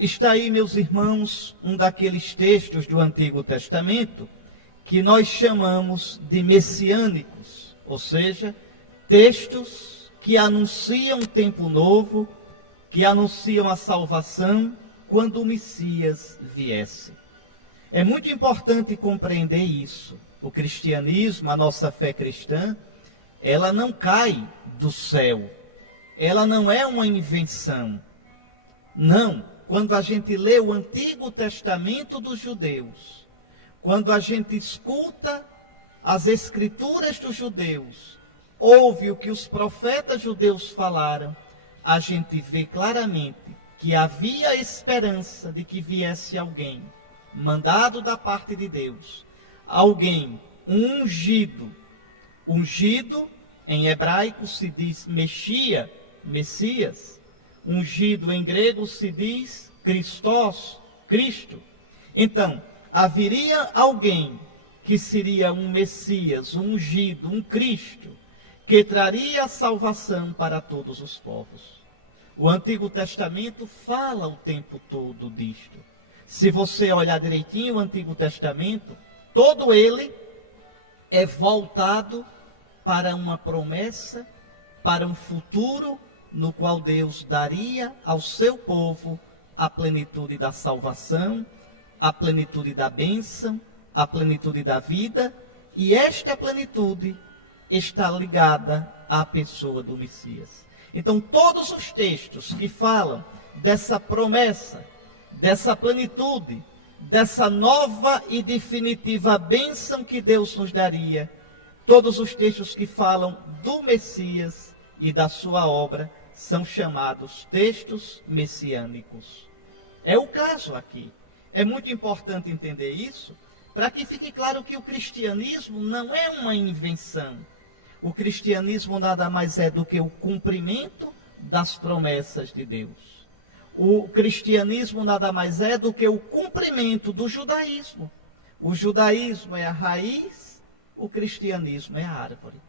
Está aí, meus irmãos, um daqueles textos do Antigo Testamento que nós chamamos de messiânicos, ou seja, textos que anunciam um tempo novo, que anunciam a salvação quando o Messias viesse. É muito importante compreender isso. O cristianismo, a nossa fé cristã, ela não cai do céu, ela não é uma invenção. Não, quando a gente lê o Antigo Testamento dos judeus, quando a gente escuta as escrituras dos judeus, ouve o que os profetas judeus falaram, a gente vê claramente que havia esperança de que viesse alguém, mandado da parte de Deus, alguém ungido. Ungido, em hebraico se diz Messias. Ungido em grego se diz Christos, Cristo. Então, haveria alguém que seria um Messias, um ungido, um Cristo, que traria a salvação para todos os povos. O Antigo Testamento fala o tempo todo disto. Se você olhar direitinho o Antigo Testamento, todo ele é voltado para uma promessa, para um futuro no qual Deus daria ao seu povo a plenitude da salvação, a plenitude da bênção, a plenitude da vida, e esta plenitude está ligada à pessoa do Messias. Então, todos os textos que falam dessa promessa, dessa plenitude, dessa nova e definitiva bênção que Deus nos daria, todos os textos que falam do Messias e da sua obra são chamados textos messiânicos. É o caso aqui. É muito importante entender isso, para que fique claro que o cristianismo não é uma invenção. O cristianismo nada mais é do que o cumprimento das promessas de Deus. O cristianismo nada mais é do que o cumprimento do judaísmo. O judaísmo é a raiz, o cristianismo é a árvore.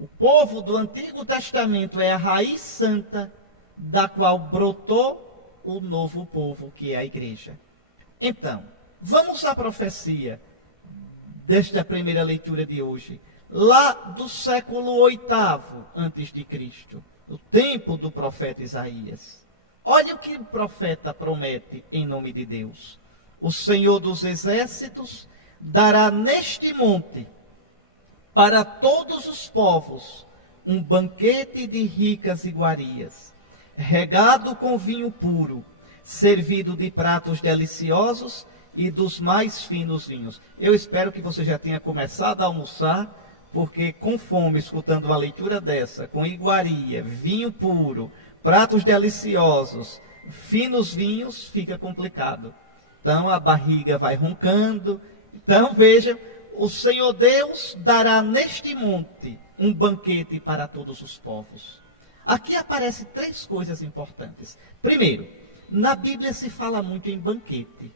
O povo do Antigo Testamento é a raiz santa da qual brotou o novo povo, que é a igreja. Então, vamos à profecia desta primeira leitura de hoje. Lá do século VIII antes de Cristo, o tempo do profeta Isaías. Olha o que o profeta promete em nome de Deus. O Senhor dos Exércitos dará neste monte para todos os povos um banquete de ricas iguarias, regado com vinho puro, servido de pratos deliciosos e dos mais finos vinhos. Eu espero que você já tenha começado a almoçar, porque com fome, escutando uma leitura dessa, com iguaria, vinho puro, pratos deliciosos, finos vinhos, fica complicado. Então a barriga vai roncando. Então veja, o Senhor Deus dará neste monte um banquete para todos os povos. Aqui aparecem três coisas importantes. Primeiro, na Bíblia se fala muito em banquete.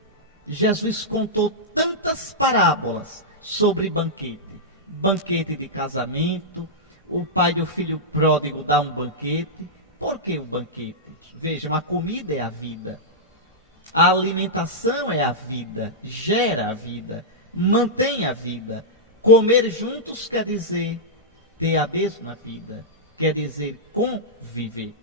Jesus contou tantas parábolas sobre banquete. Banquete de casamento, o pai do filho pródigo dá um banquete. Por que o banquete? Vejam, a comida é a vida. A alimentação é a vida, gera a vida, mantém a vida. Comer juntos quer dizer ter a mesma vida, quer dizer conviver.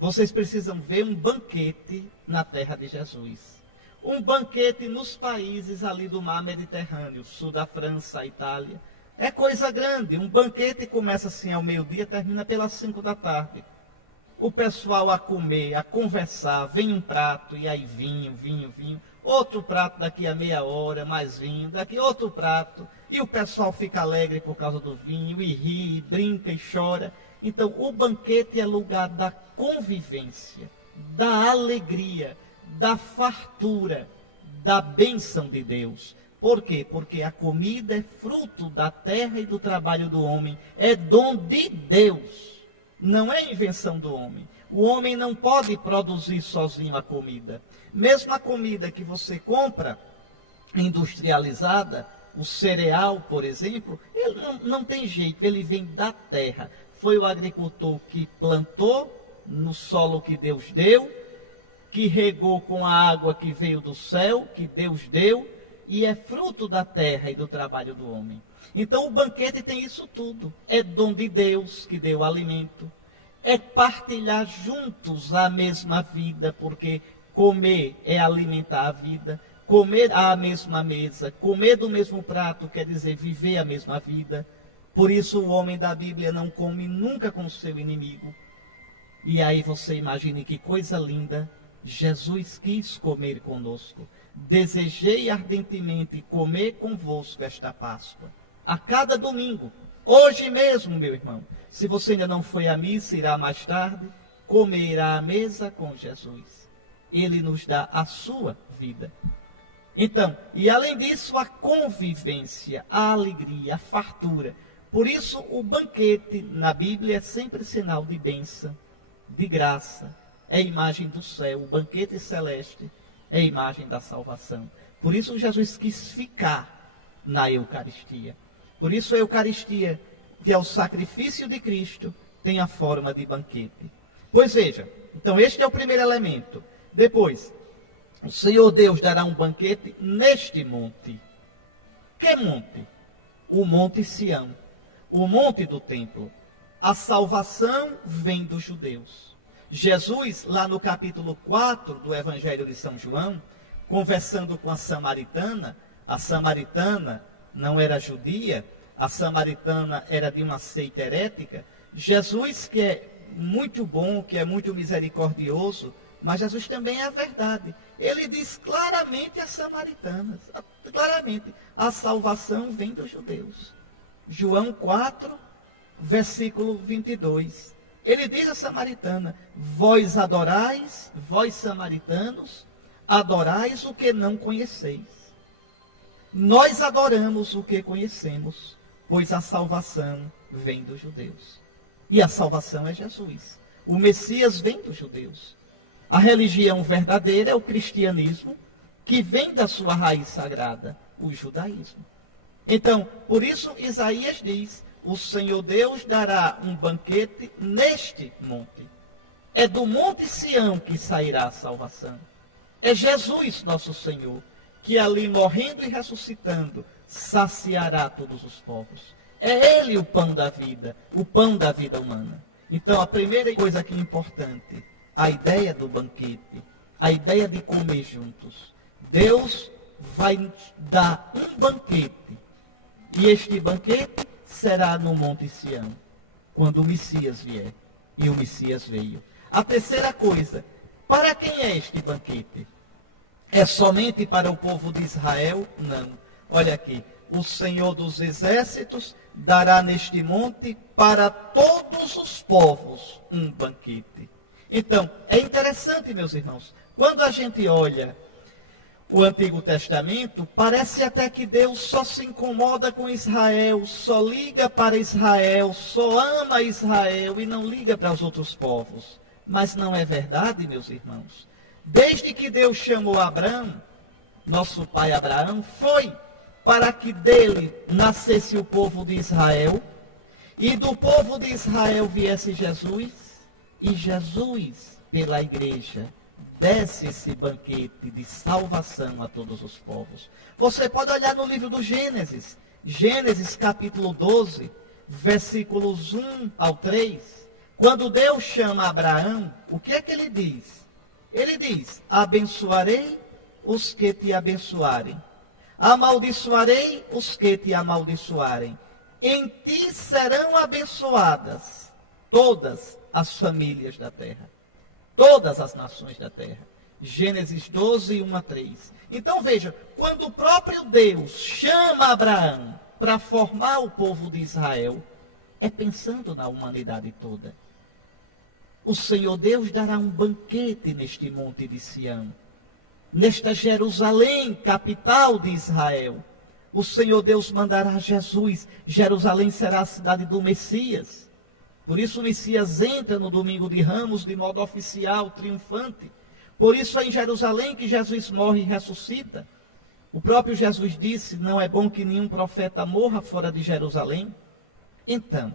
Vocês precisam ver um banquete na terra de Jesus. Um banquete nos países ali do mar Mediterrâneo, sul da França, a Itália. É coisa grande. Um banquete começa assim ao meio-dia, termina pelas 5 da tarde. O pessoal a comer, a conversar, vem um prato, e aí vinho. Outro prato daqui a meia hora, mais vinho, daqui outro prato. E o pessoal fica alegre por causa do vinho, e ri, e brinca e chora. Então, o banquete é lugar da convivência, da alegria, da fartura, da bênção de Deus. Por quê? Porque a comida é fruto da terra e do trabalho do homem. É dom de Deus. Não é invenção do homem. O homem não pode produzir sozinho a comida. Mesmo a comida que você compra, industrializada, o cereal, por exemplo, ele não tem jeito, ele vem da terra. Foi o agricultor que plantou no solo que Deus deu, que regou com a água que veio do céu, que Deus deu, e é fruto da terra e do trabalho do homem. Então o banquete tem isso tudo. É dom de Deus que deu alimento. É partilhar juntos a mesma vida, porque comer é alimentar a vida. Comer à mesma mesa, comer do mesmo prato, quer dizer viver a mesma vida. Por isso o homem da Bíblia não come nunca com o seu inimigo. E aí você imagine que coisa linda, Jesus quis comer conosco. Desejei ardentemente comer convosco esta Páscoa. A cada domingo, hoje mesmo, meu irmão, se você ainda não foi à missa, irá mais tarde, comerá à mesa com Jesus. Ele nos dá a sua vida. Então, e além disso, a convivência, a alegria, a fartura. Por isso, o banquete na Bíblia é sempre sinal de bênção, de graça. É a imagem do céu, o banquete celeste é a imagem da salvação. Por isso, Jesus quis ficar na Eucaristia. Por isso, a Eucaristia, que é o sacrifício de Cristo, tem a forma de banquete. Pois veja, então este é o primeiro elemento. Depois, o Senhor Deus dará um banquete neste monte. Que monte? O Monte Sião, o monte do templo. A salvação vem dos judeus. Jesus, lá no capítulo 4 do Evangelho de São João, conversando com a samaritana não era judia, a samaritana era de uma seita herética. Jesus, que é muito bom, que é muito misericordioso, mas Jesus também é a verdade. Ele diz claramente às samaritanas, claramente, a salvação vem dos judeus. João 4, versículo 22. Ele diz à samaritana, vós adorais, vós samaritanos, adorais o que não conheceis. Nós adoramos o que conhecemos, pois a salvação vem dos judeus. E a salvação é Jesus. O Messias vem dos judeus. A religião verdadeira é o cristianismo, que vem da sua raiz sagrada, o judaísmo. Então, por isso Isaías diz, o Senhor Deus dará um banquete neste monte. É do Monte Sião que sairá a salvação. É Jesus, nosso Senhor, que ali morrendo e ressuscitando, saciará todos os povos. É Ele o pão da vida humana. Então, a primeira coisa que é importante, a ideia do banquete, a ideia de comer juntos. Deus vai dar um banquete, e este banquete será no Monte Sião, quando o Messias vier. E o Messias veio. A terceira coisa, para quem é este banquete? É somente para o povo de Israel? Não. Olha aqui, o Senhor dos Exércitos dará neste monte para todos os povos um banquete. Então, é interessante, meus irmãos, quando a gente olha o Antigo Testamento, parece até que Deus só se incomoda com Israel, só liga para Israel, só ama Israel e não liga para os outros povos. Mas não é verdade, meus irmãos. Desde que Deus chamou Abraão, nosso pai Abraão, foi para que dele nascesse o povo de Israel, e do povo de Israel viesse Jesus, e Jesus, pela igreja, desse esse banquete de salvação a todos os povos. Você pode olhar no livro do Gênesis, Gênesis capítulo 12, versículos 1 ao 3. Quando Deus chama Abraão, o que é que ele diz? Ele diz, abençoarei os que te abençoarem, amaldiçoarei os que te amaldiçoarem. Em ti serão abençoadas todas as famílias da terra, todas as nações da terra. Gênesis 12, 1 a 3. Então veja, quando o próprio Deus chama Abraão para formar o povo de Israel, é pensando na humanidade toda. O Senhor Deus dará um banquete neste monte de Sião, nesta Jerusalém, capital de Israel. O Senhor Deus mandará Jesus. Jerusalém será a cidade do Messias. Por isso o Messias entra no domingo de Ramos de modo oficial, triunfante. Por isso é em Jerusalém que Jesus morre e ressuscita. O próprio Jesus disse, não é bom que nenhum profeta morra fora de Jerusalém. Então,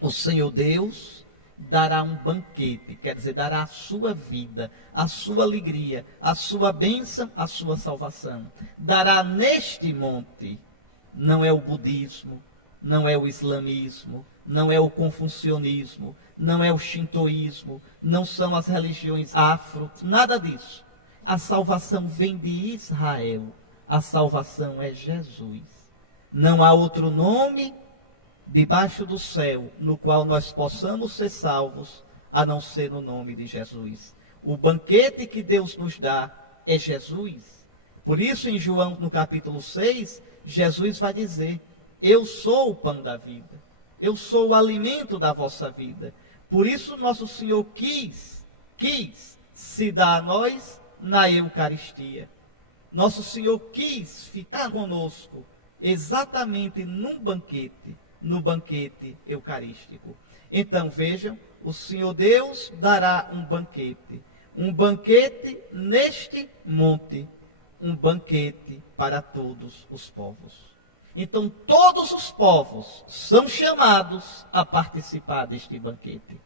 o Senhor Deus dará um banquete, quer dizer, dará a sua vida, a sua alegria, a sua bênção, a sua salvação. Dará neste monte. Não é o budismo, não é o islamismo, não é o confucionismo, não é o shintoísmo, não são as religiões afro, nada disso. A salvação vem de Israel, a salvação é Jesus. Não há outro nome debaixo do céu no qual nós possamos ser salvos, a não ser no nome de Jesus. O banquete que Deus nos dá é Jesus. Por isso, em João, no capítulo 6, Jesus vai dizer: eu sou o pão da vida, eu sou o alimento da vossa vida. Por isso nosso Senhor quis se dar a nós na Eucaristia. Nosso Senhor quis ficar conosco exatamente no banquete eucarístico. Então vejam, o Senhor Deus dará um banquete neste monte, um banquete para todos os povos. Então todos os povos são chamados a participar deste banquete.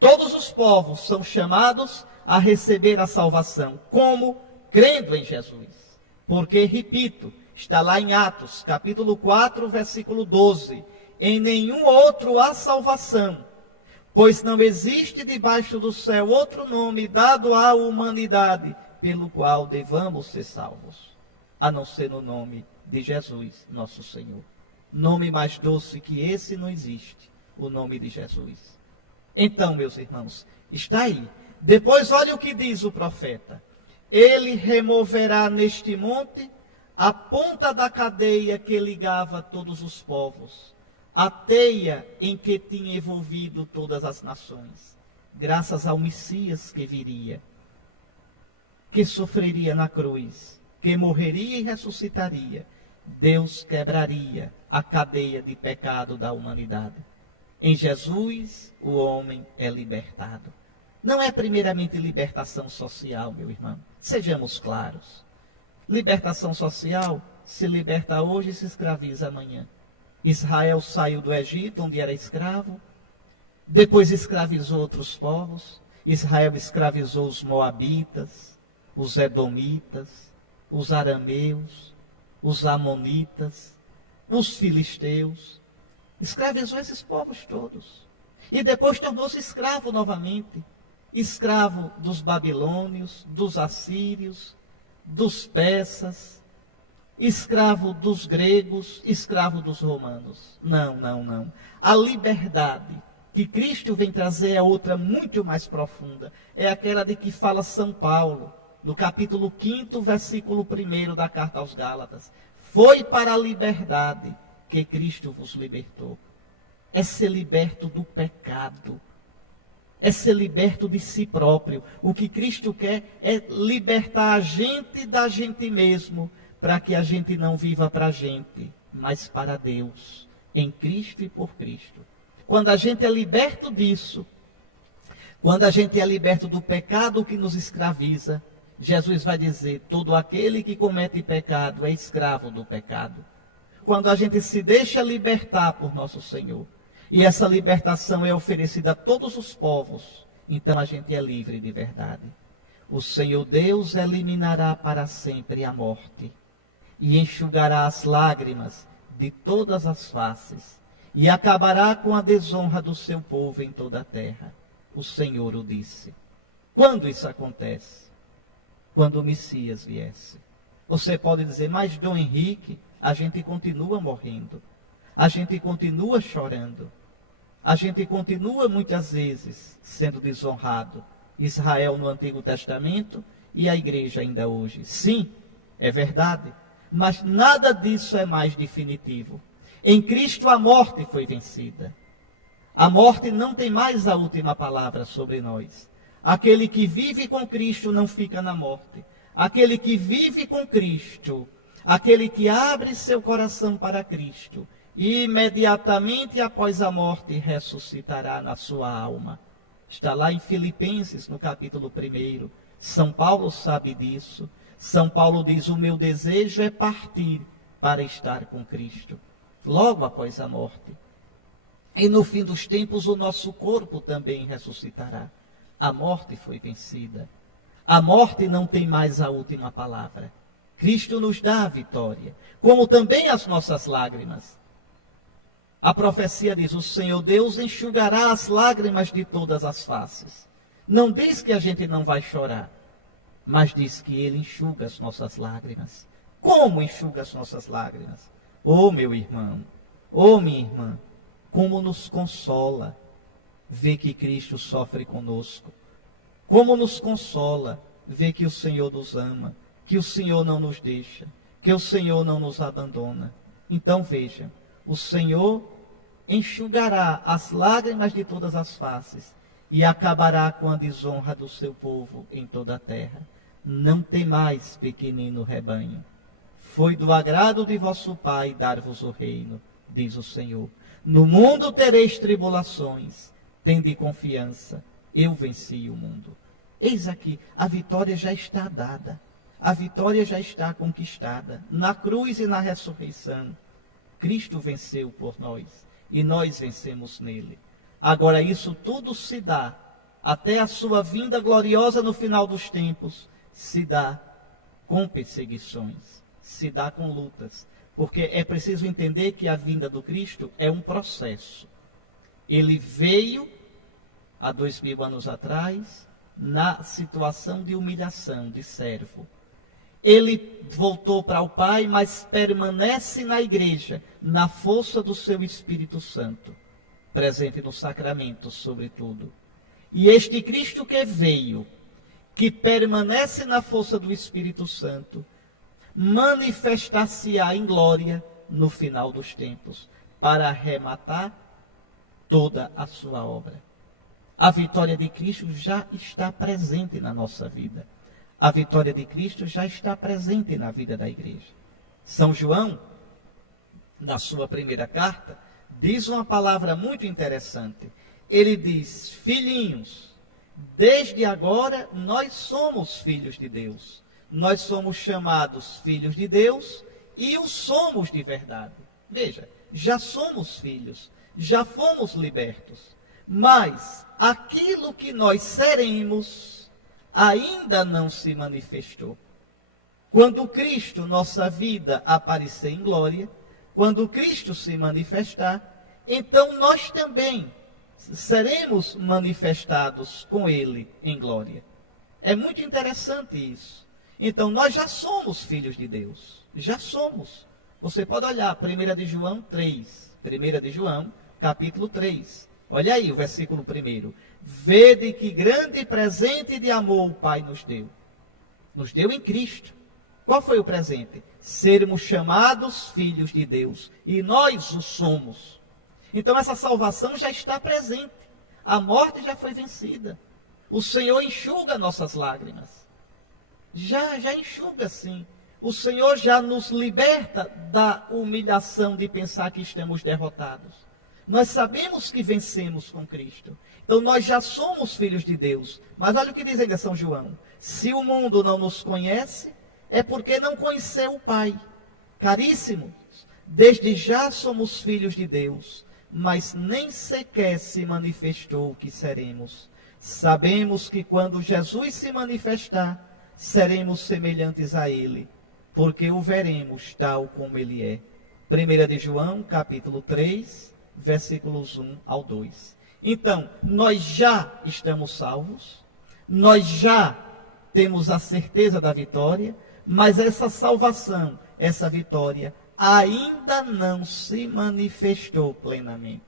Todos os povos são chamados a receber a salvação, como? Crendo em Jesus. Porque, repito, está lá em Atos, capítulo 4, versículo 12. Em nenhum outro há salvação, pois não existe debaixo do céu outro nome dado à humanidade pelo qual devamos ser salvos, a não ser no nome de Jesus, nosso Senhor. Nome mais doce que esse não existe, o nome de Jesus. Então, meus irmãos, está aí. Depois, olha o que diz o profeta. Ele removerá neste monte a ponta da cadeia que ligava todos os povos, a teia em que tinha envolvido todas as nações, graças ao Messias que viria, que sofreria na cruz, que morreria e ressuscitaria. Deus quebraria a cadeia de pecado da humanidade. Em Jesus, o homem é libertado. Não é primeiramente libertação social, meu irmão. Sejamos claros. Libertação social, se liberta hoje e se escraviza amanhã. Israel saiu do Egito, onde era escravo. Depois escravizou outros povos. Israel escravizou os moabitas, os edomitas, os arameus, os amonitas, os filisteus. Escravizou esses povos todos. E depois tornou-se escravo novamente. Escravo dos babilônios, dos assírios, dos persas, escravo dos gregos, escravo dos romanos. Não. A liberdade que Cristo vem trazer é outra muito mais profunda. É aquela de que fala São Paulo, no capítulo 5, versículo 1 da carta aos Gálatas. Foi para a liberdade que Cristo vos libertou. É ser liberto do pecado. É ser liberto de si próprio. O que Cristo quer é libertar a gente da gente mesmo, para que a gente não viva para a gente, mas para Deus, em Cristo e por Cristo. Quando a gente é liberto disso, quando a gente é liberto do pecado que nos escraviza, Jesus vai dizer: todo aquele que comete pecado é escravo do pecado. Quando a gente se deixa libertar por nosso Senhor, e essa libertação é oferecida a todos os povos, então a gente é livre de verdade. O Senhor Deus eliminará para sempre a morte, e enxugará as lágrimas de todas as faces, e acabará com a desonra do seu povo em toda a terra. O Senhor o disse. Quando isso acontece? Quando o Messias viesse. Você pode dizer: mas Dom Henrique, a gente continua morrendo, a gente continua chorando, a gente continua muitas vezes sendo desonrado. Israel no Antigo Testamento e a igreja ainda hoje. Sim, é verdade, mas nada disso é mais definitivo. Em Cristo a morte foi vencida. A morte não tem mais a última palavra sobre nós. Aquele que vive com Cristo não fica na morte. Aquele que vive com Cristo, aquele que abre seu coração para Cristo, imediatamente após a morte ressuscitará na sua alma. Está lá em Filipenses, no capítulo 1. São Paulo sabe disso. São Paulo diz: o meu desejo é partir para estar com Cristo, logo após a morte. E no fim dos tempos o nosso corpo também ressuscitará. A morte foi vencida. A morte não tem mais a última palavra. Cristo nos dá a vitória, como também as nossas lágrimas. A profecia diz: o Senhor Deus enxugará as lágrimas de todas as faces. Não diz que a gente não vai chorar, mas diz que Ele enxuga as nossas lágrimas. Como enxuga as nossas lágrimas? Oh, meu irmão, oh, minha irmã, como nos consola ver que Cristo sofre conosco. Como nos consola ver que o Senhor nos ama, que o Senhor não nos deixa, que o Senhor não nos abandona. Então veja, o Senhor enxugará as lágrimas de todas as faces e acabará com a desonra do seu povo em toda a terra. Não temais, pequenino rebanho. Foi do agrado de vosso Pai dar-vos o reino, diz o Senhor. No mundo tereis tribulações, tende confiança, eu venci o mundo. Eis aqui, a vitória já está dada, a vitória já está conquistada, na cruz e na ressurreição. Cristo venceu por nós, e nós vencemos nele. Agora isso tudo se dá, até a sua vinda gloriosa no final dos tempos, se dá com perseguições, se dá com lutas, porque é preciso entender que a vinda do Cristo é um processo. Ele veio há 2000 anos atrás, na situação de humilhação, de servo. Ele voltou para o Pai, mas permanece na igreja, na força do seu Espírito Santo, presente no sacramento, sobretudo. E este Cristo que veio, que permanece na força do Espírito Santo, manifestar-se-á em glória no final dos tempos, para arrematar toda a sua obra. A vitória de Cristo já está presente na nossa vida. A vitória de Cristo já está presente na vida da igreja. São João, na sua primeira carta, diz uma palavra muito interessante. Ele diz: filhinhos, desde agora nós somos filhos de Deus. Nós somos chamados filhos de Deus e o somos de verdade. Veja, já somos filhos, já fomos libertos. Mas aquilo que nós seremos ainda não se manifestou. Quando Cristo, nossa vida, aparecer em glória, quando Cristo se manifestar, então nós também seremos manifestados com Ele em glória. É muito interessante isso. Então nós já somos filhos de Deus, já somos. Você pode olhar 1 de João 3, 1 de João, capítulo 3. Olha aí o versículo 1. Vede que grande presente de amor o Pai nos deu. Nos deu em Cristo. Qual foi o presente? Sermos chamados filhos de Deus. E nós o somos. Então essa salvação já está presente. A morte já foi vencida. O Senhor enxuga nossas lágrimas. Já enxuga, sim. O Senhor já nos liberta da humilhação de pensar que estamos derrotados. Nós sabemos que vencemos com Cristo. Então nós já somos filhos de Deus. Mas olha o que diz ainda São João. Se o mundo não nos conhece, é porque não conheceu o Pai. Caríssimos, desde já somos filhos de Deus, mas nem sequer se manifestou o que seremos. Sabemos que quando Jesus se manifestar, seremos semelhantes a Ele, porque o veremos tal como Ele é. 1 de João, capítulo 3, versículos 1 ao 2. Então, nós já estamos salvos, nós já temos a certeza da vitória, mas essa salvação, essa vitória, ainda não se manifestou plenamente.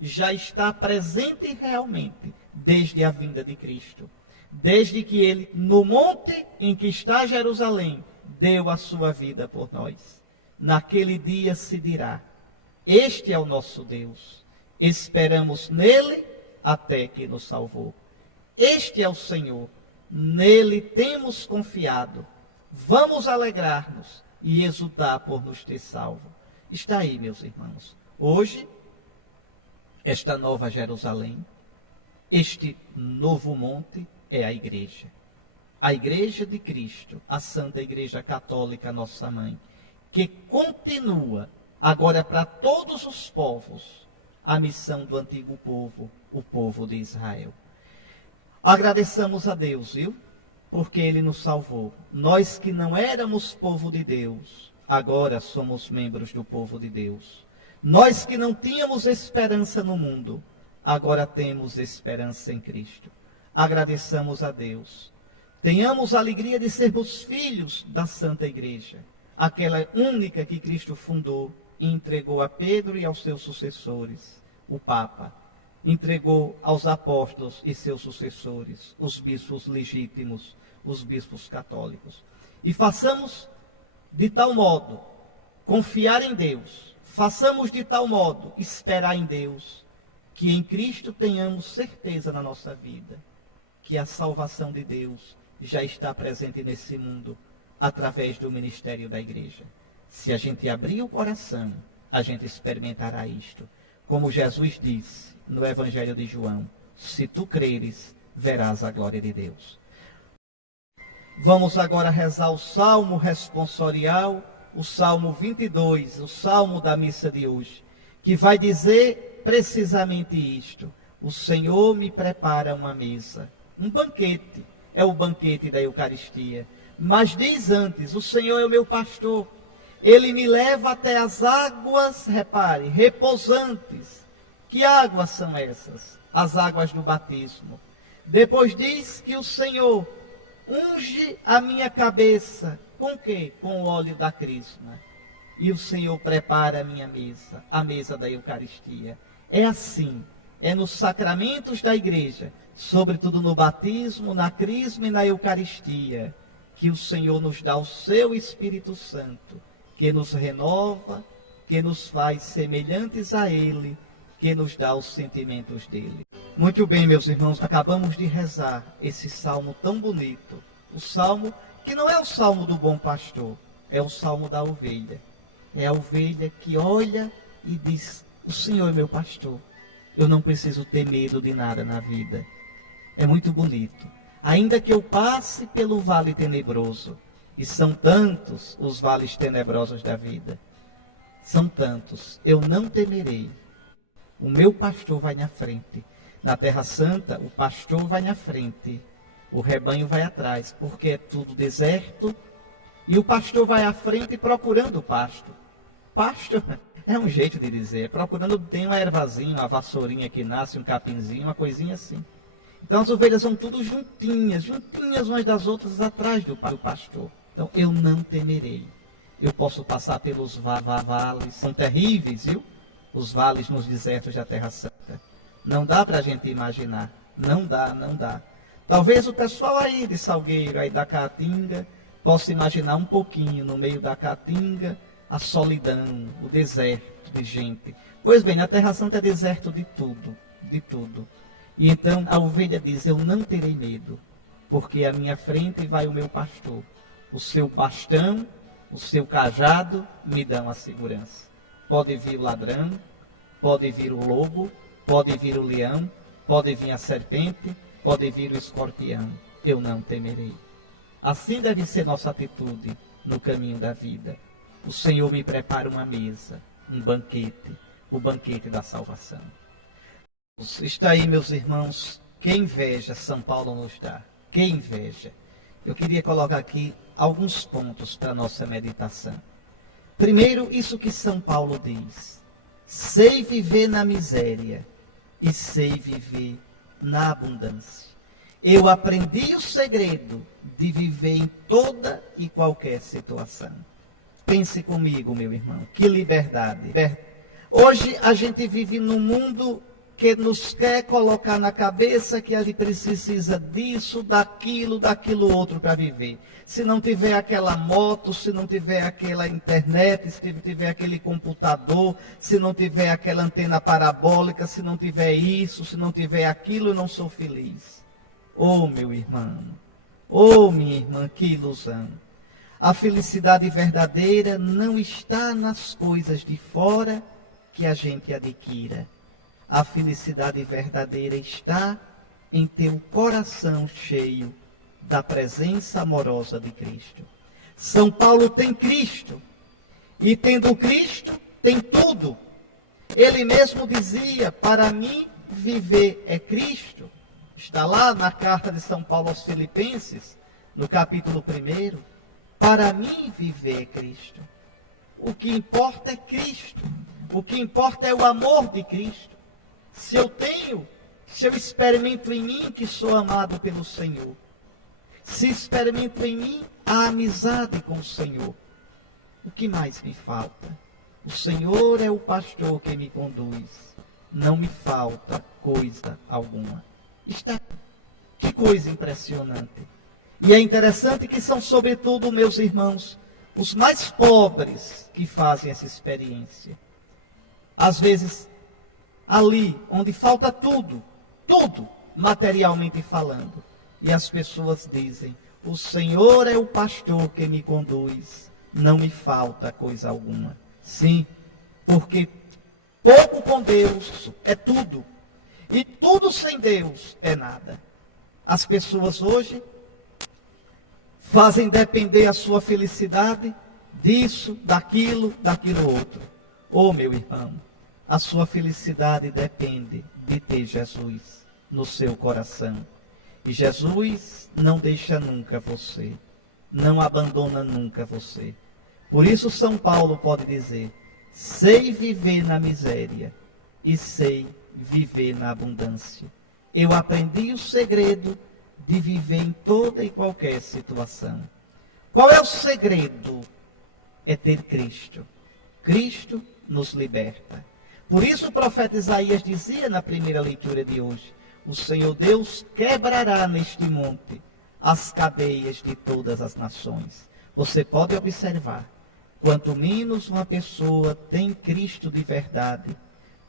Já está presente realmente desde a vinda de Cristo. Desde que Ele, no monte em que está Jerusalém, deu a sua vida por nós. Naquele dia se dirá: este é o nosso Deus, esperamos nele até que nos salvou. Este é o Senhor, nele temos confiado. Vamos alegrar-nos e exultar por nos ter salvo. Está aí, meus irmãos. Hoje, esta nova Jerusalém, este novo monte é a igreja. A igreja de Cristo, a Santa Igreja Católica, nossa mãe, que continua agora para todos os povos a missão do antigo povo, o povo de Israel. Agradeçamos a Deus, viu? Porque Ele nos salvou. Nós que não éramos povo de Deus, agora somos membros do povo de Deus. Nós que não tínhamos esperança no mundo, agora temos esperança em Cristo. Agradeçamos a Deus. Tenhamos a alegria de sermos filhos da Santa Igreja, aquela única que Cristo fundou e entregou a Pedro e aos seus sucessores, o Papa. Entregou aos apóstolos e seus sucessores, os bispos legítimos, os bispos católicos. E façamos de tal modo confiar em Deus, façamos de tal modo esperar em Deus, que em Cristo tenhamos certeza na nossa vida, que a salvação de Deus já está presente nesse mundo, através do ministério da igreja. Se a gente abrir o coração, a gente experimentará isto. Como Jesus disse no Evangelho de João, se tu creres, verás a glória de Deus. Vamos agora rezar o Salmo responsorial, o Salmo 22, o Salmo da missa de hoje, que vai dizer precisamente isto: o Senhor me prepara uma mesa, um banquete, é o banquete da Eucaristia. Mas diz antes, o Senhor é o meu pastor, Ele me leva até as águas, repare, repousantes. Que águas são essas? As águas do batismo. Depois diz que o Senhor unge a minha cabeça. Com quê? Com o óleo da crisma. E o Senhor prepara a minha mesa, a mesa da Eucaristia. É assim, é nos sacramentos da igreja, sobretudo no batismo, na crisma e na Eucaristia, que o Senhor nos dá o seu Espírito Santo, que nos renova, que nos faz semelhantes a Ele, que nos dá os sentimentos dele. Muito bem, meus irmãos, acabamos de rezar esse salmo tão bonito. O salmo que não é o salmo do bom pastor, é o salmo da ovelha. É a ovelha que olha e diz: o Senhor é meu pastor, eu não preciso ter medo de nada na vida. É muito bonito. Ainda que eu passe pelo vale tenebroso, e são tantos os vales tenebrosos da vida, são tantos, eu não temerei. O meu pastor vai na frente. Na Terra Santa, o pastor vai na frente, o rebanho vai atrás, porque é tudo deserto, e o pastor vai à frente procurando o pasto. Pasto é um jeito de dizer, procurando, tem uma ervazinha, uma vassourinha que nasce, um capinzinho, uma coisinha assim. Então as ovelhas são tudo juntinhas, juntinhas umas das outras atrás do pastor. Então eu não temerei. Eu posso passar pelos vales, são terríveis, viu? Os vales nos desertos da Terra Santa. Não dá para a gente imaginar. Não dá, não dá. Talvez o pessoal aí de Salgueiro, aí da Caatinga, possa imaginar um pouquinho no meio da Caatinga a solidão, o deserto de gente. Pois bem, a Terra Santa é deserto de tudo, de tudo. E então a ovelha diz: eu não terei medo, porque à minha frente vai o meu pastor. O seu bastão, o seu cajado me dão a segurança. Pode vir o ladrão, pode vir o lobo, pode vir o leão, pode vir a serpente, pode vir o escorpião. Eu não temerei. Assim deve ser nossa atitude no caminho da vida. O Senhor me prepara uma mesa, um banquete, o banquete da salvação. Está aí, meus irmãos, que inveja São Paulo nos dá. Que inveja. Eu queria colocar aqui alguns pontos para a nossa meditação. Primeiro, isso que São Paulo diz: sei viver na miséria e sei viver na abundância. Eu aprendi o segredo de viver em toda e qualquer situação. Pense comigo, meu irmão, que liberdade. Hoje a gente vive num mundo que nos quer colocar na cabeça que a gente precisa disso, daquilo outro para viver. Se não tiver aquela moto, se não tiver aquela internet, se tiver aquele computador, se não tiver aquela antena parabólica, se não tiver isso, se não tiver aquilo, eu não sou feliz. Oh, meu irmão, oh, minha irmã, que ilusão. A felicidade verdadeira não está nas coisas de fora que a gente adquira. A felicidade verdadeira está em ter o coração cheio da presença amorosa de Cristo. São Paulo tem Cristo, e tendo Cristo, tem tudo. Ele mesmo dizia: para mim viver é Cristo. Está lá na carta de São Paulo aos Filipenses, no capítulo 1. Para mim viver é Cristo. O que importa é Cristo. O que importa é o amor de Cristo. Se eu experimento em mim que sou amado pelo Senhor, se experimento em mim a amizade com o Senhor, o que mais me falta? O Senhor é o pastor que me conduz. Não me falta coisa alguma. Que coisa impressionante. E é interessante que são, sobretudo, meus irmãos, os mais pobres que fazem essa experiência. Às vezes, ali onde falta tudo, materialmente falando, e as pessoas dizem: o Senhor é o pastor que me conduz, não me falta coisa alguma. Sim, porque pouco com Deus é tudo, e tudo sem Deus é nada. As pessoas hoje fazem depender a sua felicidade disso, daquilo outro. Oh, meu irmão, a sua felicidade depende de ter Jesus no seu coração. E Jesus não deixa nunca você, não abandona nunca você. Por isso São Paulo pode dizer: sei viver na miséria e sei viver na abundância. Eu aprendi o segredo de viver em toda e qualquer situação. Qual é o segredo? É ter Cristo. Cristo nos liberta. Por isso o profeta Isaías dizia na primeira leitura de hoje: o Senhor Deus quebrará neste monte as cadeias de todas as nações. Você pode observar, quanto menos uma pessoa tem Cristo de verdade,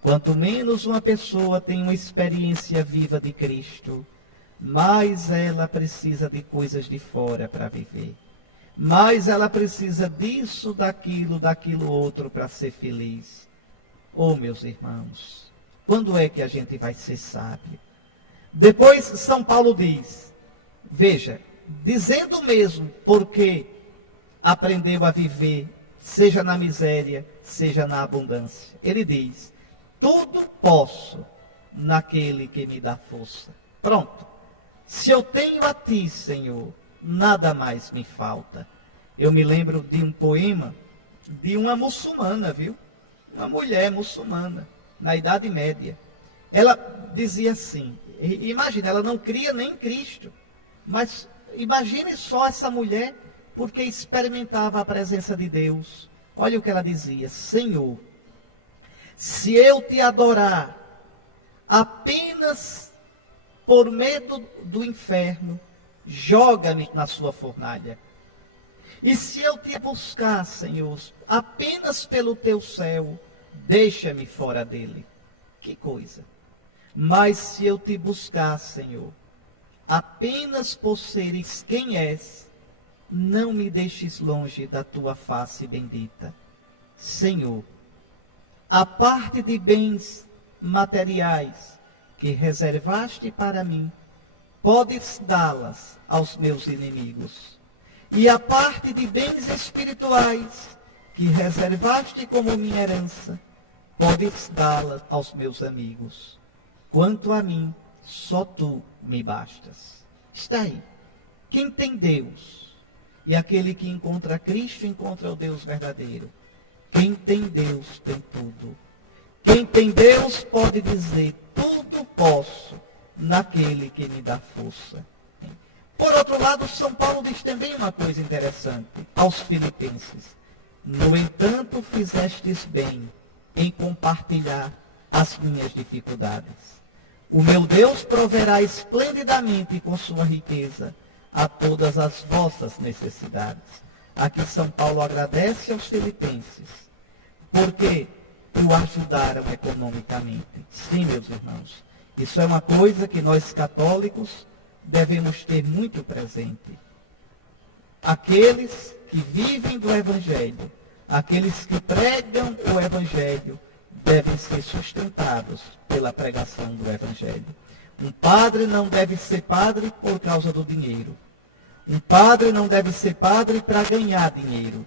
quanto menos uma pessoa tem uma experiência viva de Cristo, mais ela precisa de coisas de fora para viver. Mais ela precisa disso, daquilo outro para ser feliz. Oh, meus irmãos, quando é que a gente vai ser sábio? Depois São Paulo diz, veja, dizendo mesmo porque aprendeu a viver, seja na miséria, seja na abundância. Ele diz: tudo posso naquele que me dá força. Pronto. Se eu tenho a ti, Senhor, nada mais me falta. Eu me lembro de um poema de uma muçulmana, viu? Uma mulher muçulmana, na Idade Média. Ela dizia assim, imagina, ela não cria nem em Cristo, mas imagine só essa mulher, porque experimentava a presença de Deus. Olha o que ela dizia: Senhor, se eu te adorar apenas por medo do inferno, joga-me na sua fornalha. E se eu te buscar, Senhor, apenas pelo teu céu, deixa-me fora dele. Que coisa! Mas se eu te buscar, Senhor, apenas por seres quem és, não me deixes longe da tua face bendita. Senhor, a parte de bens materiais que reservaste para mim, podes dá-las aos meus inimigos. E a parte de bens espirituais que reservaste como minha herança, podes dá-las aos meus amigos. Quanto a mim, só tu me bastas. Está aí. Quem tem Deus, e aquele que encontra Cristo, encontra o Deus verdadeiro. Quem tem Deus tem tudo. Quem tem Deus pode dizer: tudo posso naquele que me dá força. Por outro lado, São Paulo diz também uma coisa interessante aos filipenses: no entanto, fizestes bem em compartilhar as minhas dificuldades. O meu Deus proverá esplendidamente com sua riqueza a todas as vossas necessidades. Aqui São Paulo agradece aos filipenses, porque o ajudaram economicamente. Sim, meus irmãos, isso é uma coisa que nós católicos devemos ter muito presente. Aqueles que vivem do Evangelho, aqueles que pregam o Evangelho, devem ser sustentados pela pregação do Evangelho. Um padre não deve ser padre por causa do dinheiro. Um padre não deve ser padre para ganhar dinheiro.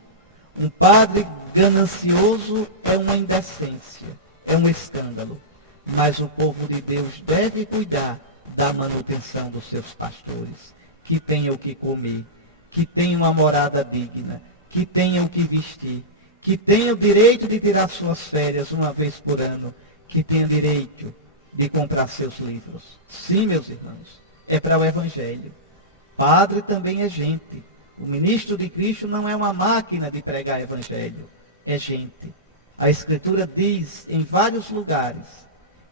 Um padre ganancioso é uma indecência. é um escândalo. Mas o povo de Deus deve cuidar da manutenção dos seus pastores, que tenham o que comer, que tenham uma morada digna, que tenham o que vestir, que tenham o direito de tirar suas férias uma vez por ano, que tenham direito de comprar seus livros. Sim, meus irmãos, é para o Evangelho. Padre também é gente. O ministro de Cristo não é uma máquina de pregar Evangelho, é gente. A Escritura diz em vários lugares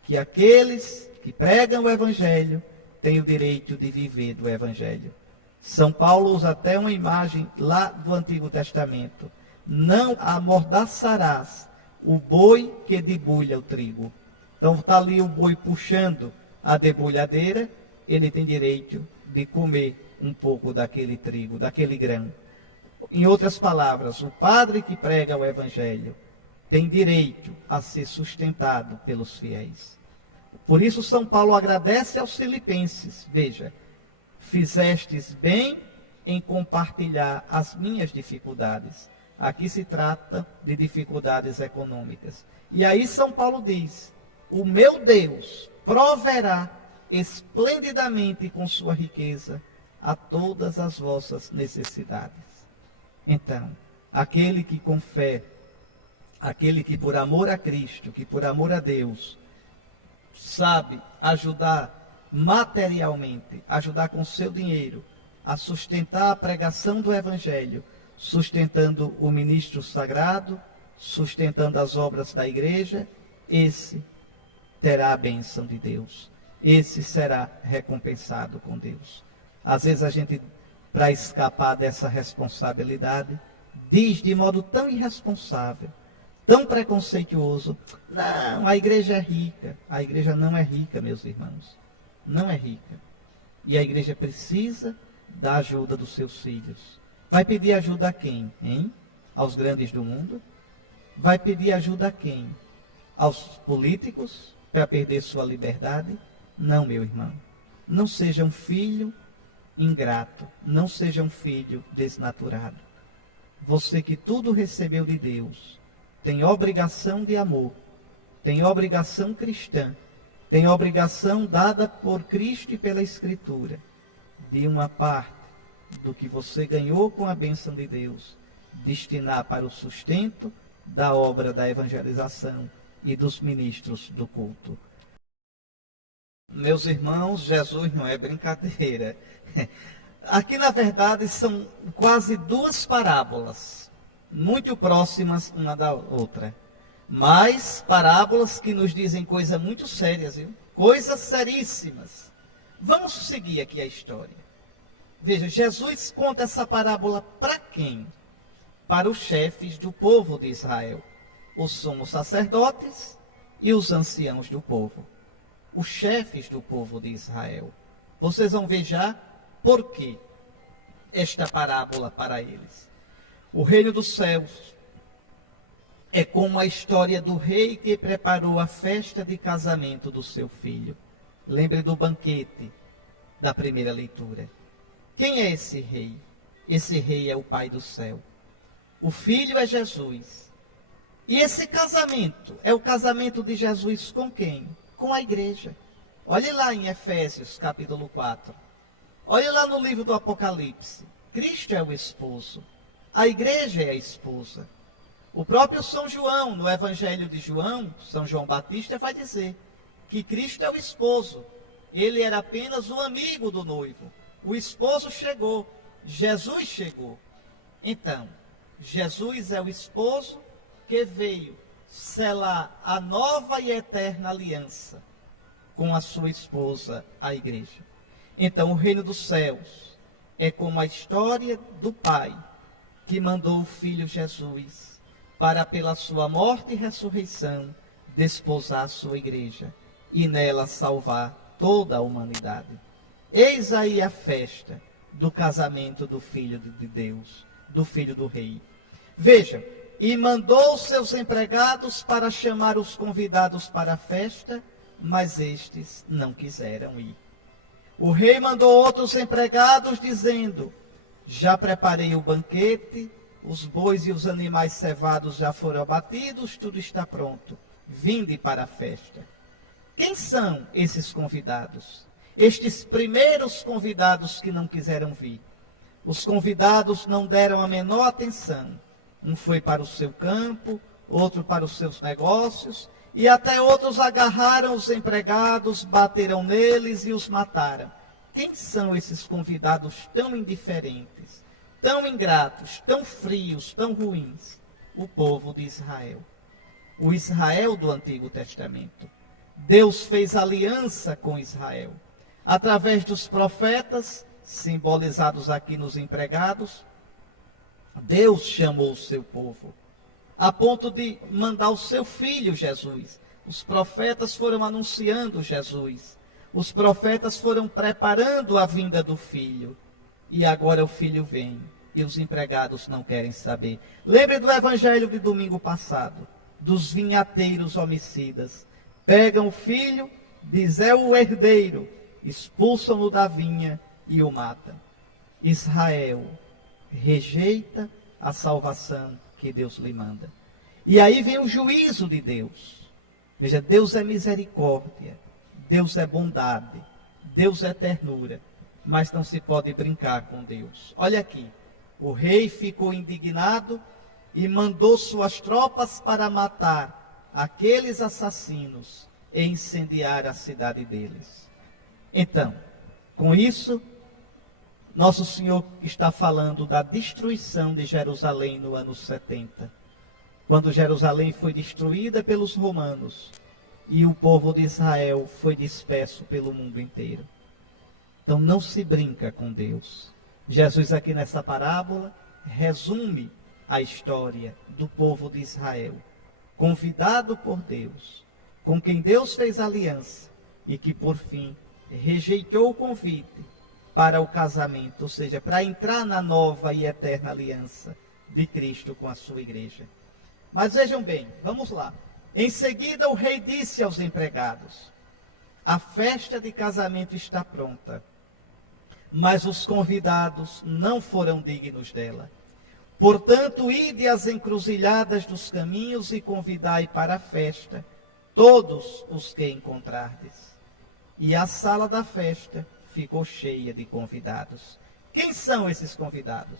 que aqueles que pregam o Evangelho têm o direito de viver do Evangelho. São Paulo usa até uma imagem lá do Antigo Testamento. Não amordaçarás o boi que debulha o trigo. Então está ali o boi puxando a debulhadeira, ele tem direito de comer um pouco daquele trigo, daquele grão. Em outras palavras, o padre que prega o Evangelho tem direito a ser sustentado pelos fiéis. Por isso São Paulo agradece aos filipenses. Veja, fizestes bem em compartilhar as minhas dificuldades. Aqui se trata de dificuldades econômicas. E aí São Paulo diz, o meu Deus proverá esplendidamente com sua riqueza a todas as vossas necessidades. Então, aquele que com fé, aquele que por amor a Cristo, que por amor a Deus, sabe ajudar materialmente, ajudar com seu dinheiro, a sustentar a pregação do Evangelho, sustentando o ministro sagrado, sustentando as obras da igreja, esse terá a bênção de Deus. Esse será recompensado com Deus. Às vezes a gente, para escapar dessa responsabilidade, diz de modo tão irresponsável, tão preconceituoso, não, a igreja é rica. A igreja não é rica, meus irmãos. Não é rica. E a igreja precisa da ajuda dos seus filhos. Vai pedir ajuda a quem, hein? Aos grandes do mundo? Vai pedir ajuda a quem? Aos políticos, para perder sua liberdade? Não, meu irmão. Não seja um filho ingrato. Não seja um filho desnaturado. Você que tudo recebeu de Deus, tem obrigação de amor, tem obrigação cristã, tem obrigação dada por Cristo e pela Escritura, de uma parte do que você ganhou com a bênção de Deus, destinar para o sustento da obra da evangelização e dos ministros do culto. Meus irmãos, Jesus não é brincadeira. Aqui, na verdade, são quase duas parábolas, muito próximas uma da outra. Mas parábolas que nos dizem coisas muito sérias, viu? Coisas seríssimas. Vamos seguir aqui a história. Veja, Jesus conta essa parábola para quem? Para os chefes do povo de Israel, os sumos sacerdotes e os anciãos do povo. Os chefes do povo de Israel. Vocês vão ver já por que esta parábola para eles. O reino dos céus é como a história do rei que preparou a festa de casamento do seu filho. Lembre do banquete da primeira leitura. Quem é esse rei? Esse rei é o Pai do céu. O Filho é Jesus. E esse casamento é o casamento de Jesus com quem? Com a igreja. Olhe lá em Efésios, capítulo 4. Olhe lá no livro do Apocalipse. Cristo é o esposo. A igreja é a esposa. O próprio São João, no Evangelho de João, São João Batista, vai dizer que Cristo é o esposo. Ele era apenas o amigo do noivo. O esposo chegou. Jesus chegou. Então, Jesus é o esposo que veio selar a nova e eterna aliança com a sua esposa, a igreja. Então, o reino dos céus é como a história do Pai que mandou o Filho Jesus para, pela sua morte e ressurreição, desposar a sua igreja e nela salvar toda a humanidade. Eis aí a festa do casamento do Filho de Deus, do Filho do Rei. Veja, e mandou seus empregados para chamar os convidados para a festa, mas estes não quiseram ir. O rei mandou outros empregados, dizendo: já preparei o banquete, os bois e os animais cevados já foram abatidos, tudo está pronto. vinde para a festa. Quem são esses convidados? Estes primeiros convidados que não quiseram vir. Os convidados não deram a menor atenção. Um foi para o seu campo, outro para os seus negócios, e até outros agarraram os empregados, bateram neles e os mataram. Quem são esses convidados tão indiferentes, tão ingratos, tão frios, tão ruins? O povo de Israel. O Israel do Antigo Testamento. Deus fez aliança com Israel. Através dos profetas, simbolizados aqui nos empregados, Deus chamou o seu povo, a ponto de mandar o seu filho Jesus. Os profetas foram anunciando Jesus. Os profetas foram preparando a vinda do filho. E agora o filho vem. E os empregados não querem saber. Lembre do evangelho de domingo passado, dos vinhateiros homicidas. Pegam o filho, diz é o herdeiro, expulsam-no da vinha e o matam. Israel rejeita a salvação que Deus lhe manda. E aí vem o juízo de Deus. Veja, Deus é misericórdia, Deus é bondade, Deus é ternura, mas não se pode brincar com Deus. Olha aqui, o rei ficou indignado e mandou suas tropas para matar aqueles assassinos e incendiar a cidade deles. Então, com isso, nosso Senhor está falando da destruição de Jerusalém no ano 70. Quando Jerusalém foi destruída pelos romanos e o povo de Israel foi disperso pelo mundo inteiro. Então não se brinca com Deus. Jesus aqui nessa parábola resume a história do povo de Israel, convidado por Deus, com quem Deus fez aliança e que por fim rejeitou o convite para o casamento, ou seja, para entrar na nova e eterna aliança de Cristo com a sua igreja. Mas vejam bem, vamos lá. Em seguida o rei disse aos empregados: a festa de casamento está pronta, mas os convidados não foram dignos dela. Portanto, ide às encruzilhadas dos caminhos e convidai para a festa todos os que encontrardes. E a sala da festa ficou cheia de convidados. Quem são esses convidados?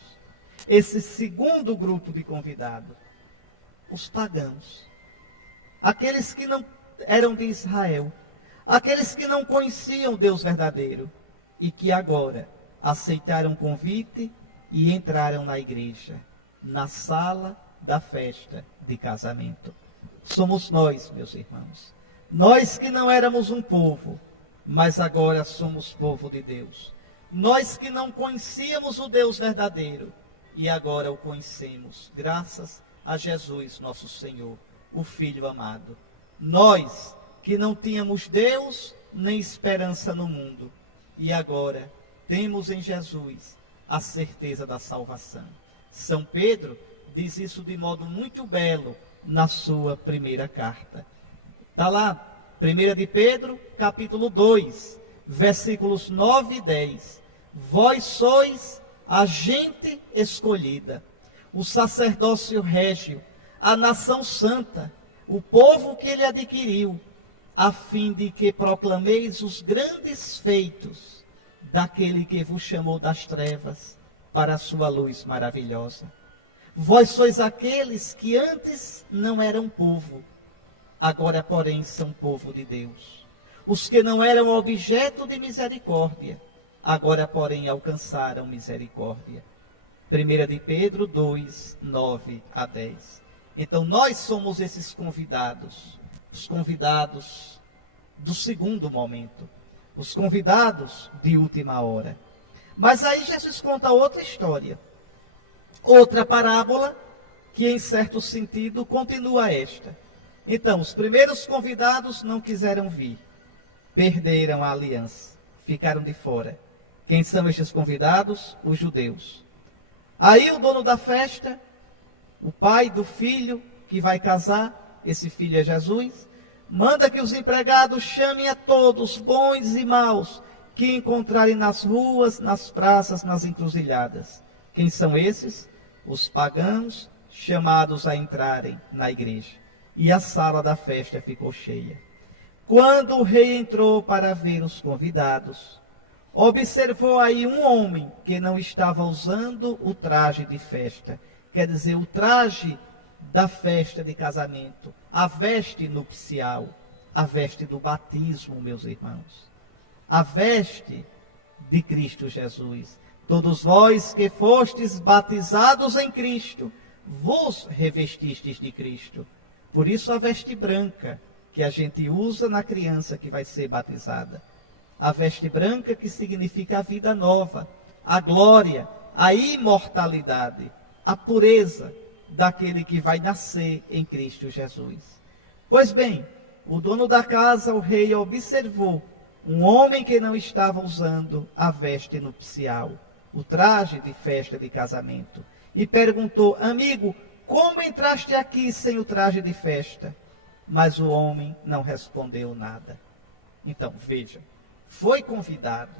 Esse segundo grupo de convidados, os pagãos, aqueles que não eram de Israel, aqueles que não conheciam o Deus verdadeiro e que agora aceitaram o convite e entraram na igreja, na sala da festa de casamento. Somos nós, meus irmãos, nós que não éramos um povo, mas agora somos povo de Deus. Nós que não conhecíamos o Deus verdadeiro e agora o conhecemos, graças a Jesus, nosso Senhor, o Filho amado. Nós que não tínhamos Deus nem esperança no mundo e agora temos em Jesus a certeza da salvação. São Pedro diz isso de modo muito belo na sua primeira carta. Está lá, 1 de Pedro, capítulo 2, versículos 9 e 10. Vós sois a gente escolhida, o sacerdócio régio, a nação santa, o povo que ele adquiriu, a fim de que proclameis os grandes feitos daquele que vos chamou das trevas para a sua luz maravilhosa. Vós sois aqueles que antes não eram povo, agora, porém, são povo de Deus. Os que não eram objeto de misericórdia, agora, porém, alcançaram misericórdia. 1 de Pedro 2, 9 a 10. Então, nós somos esses convidados, os convidados do segundo momento, os convidados de última hora. Mas aí Jesus conta outra história, outra parábola, que em certo sentido continua esta. Então, os primeiros convidados não quiseram vir, perderam a aliança, ficaram de fora. Quem são estes convidados? Os judeus. Aí o dono da festa, o pai do filho que vai casar, esse filho é Jesus, manda que os empregados chamem a todos, bons e maus, que encontrarem nas ruas, nas praças, nas encruzilhadas. Quem são esses? Os pagãos chamados a entrarem na igreja. e a sala da festa ficou cheia. Quando o rei entrou para ver os convidados, observou aí um homem que não estava usando o traje de festa, quer dizer, o traje da festa de casamento, a veste nupcial, a veste do batismo, meus irmãos, a veste de Cristo Jesus. Todos vós que fostes batizados em Cristo, vos revestistes de Cristo. Por isso a veste branca que a gente usa na criança que vai ser batizada. A veste branca que significa a vida nova, a glória, a imortalidade, a pureza daquele que vai nascer em Cristo Jesus. Pois bem, o dono da casa, o rei, observou um homem que não estava usando a veste nupcial, o traje de festa de casamento, e perguntou: amigo, como entraste aqui sem o traje de festa? Mas o homem não respondeu nada. Então, veja, foi convidado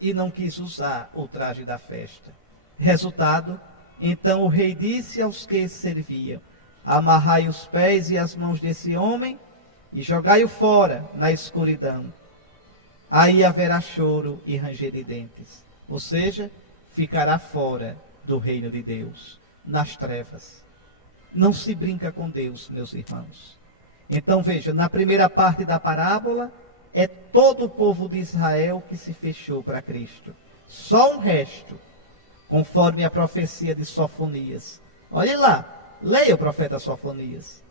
e não quis usar o traje da festa. Resultado, então o rei disse aos que serviam: amarrai os pés e as mãos desse homem e jogai-o fora na escuridão. Aí haverá choro e ranger de dentes. Ou seja, ficará fora do reino de Deus, nas trevas. Não se brinca com Deus, meus irmãos. Então veja, na primeira parte da parábola, é todo o povo de Israel que se fechou para Cristo. Só um resto, conforme a profecia de Sofonias. Olhe lá, leia o profeta Sofonias.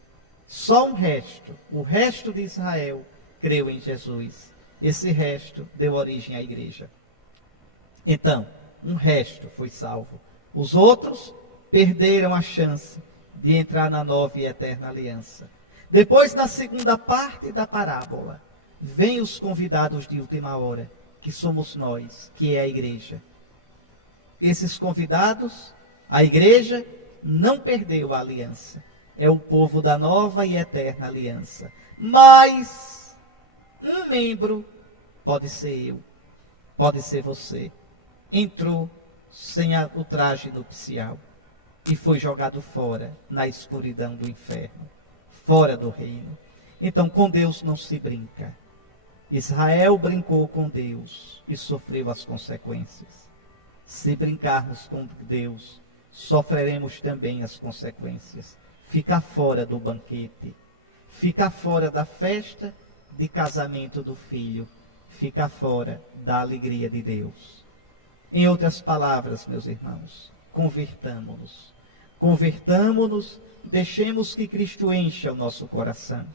Só um resto, o resto de Israel, creu em Jesus. Esse resto deu origem à igreja. Então, um resto foi salvo. Os outros perderam a chance de entrar na nova e eterna aliança. Depois, na segunda parte da parábola, vêm os convidados de última hora, que somos nós, que é a igreja. Esses convidados, a igreja, não perdeu a aliança. É o povo da nova e eterna aliança. Mas um membro, pode ser eu, pode ser você, entrou sem o traje nupcial e foi jogado fora na escuridão do inferno, fora do reino. Então, com Deus não se brinca. Israel brincou com Deus e sofreu as consequências. Se brincarmos com Deus, sofreremos também as consequências. Ficar fora do banquete, ficar fora da festa de casamento do filho, ficar fora da alegria de Deus. Em outras palavras, meus irmãos, convertamo-nos. Convertamo-nos, deixemos que Cristo encha o nosso coração.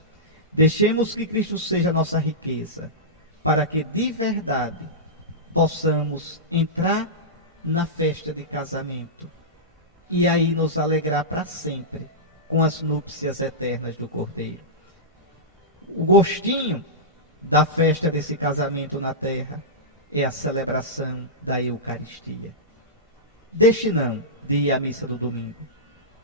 Deixemos que Cristo seja a nossa riqueza, para que de verdade possamos entrar na festa de casamento e aí nos alegrar para sempre com as núpcias eternas do Cordeiro. O gostinho da festa desse casamento na terra é a celebração da Eucaristia. Deixe não de ir à missa do domingo.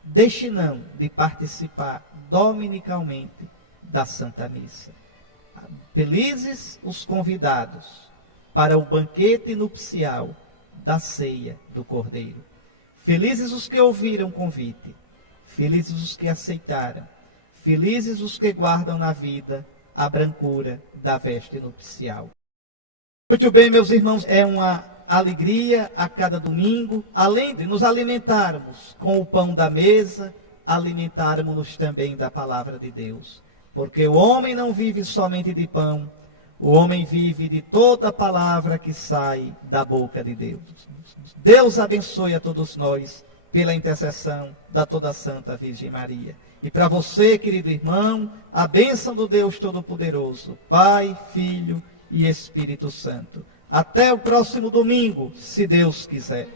Deixe não de participar dominicalmente da Santa Missa. Felizes os convidados para o banquete nupcial da ceia do Cordeiro. Felizes os que ouviram o convite. Felizes os que aceitaram. Felizes os que guardam na vida a brancura da veste nupcial. Muito bem, meus irmãos, é uma alegria a cada domingo, além de nos alimentarmos com o pão da mesa, alimentarmos-nos também da palavra de Deus. Porque o homem não vive somente de pão, o homem vive de toda a palavra que sai da boca de Deus. Deus abençoe a todos nós pela intercessão da toda Santa Virgem Maria. E para você, querido irmão, a bênção do Deus Todo-Poderoso, Pai, Filho e Espírito Santo. Até o próximo domingo, se Deus quiser.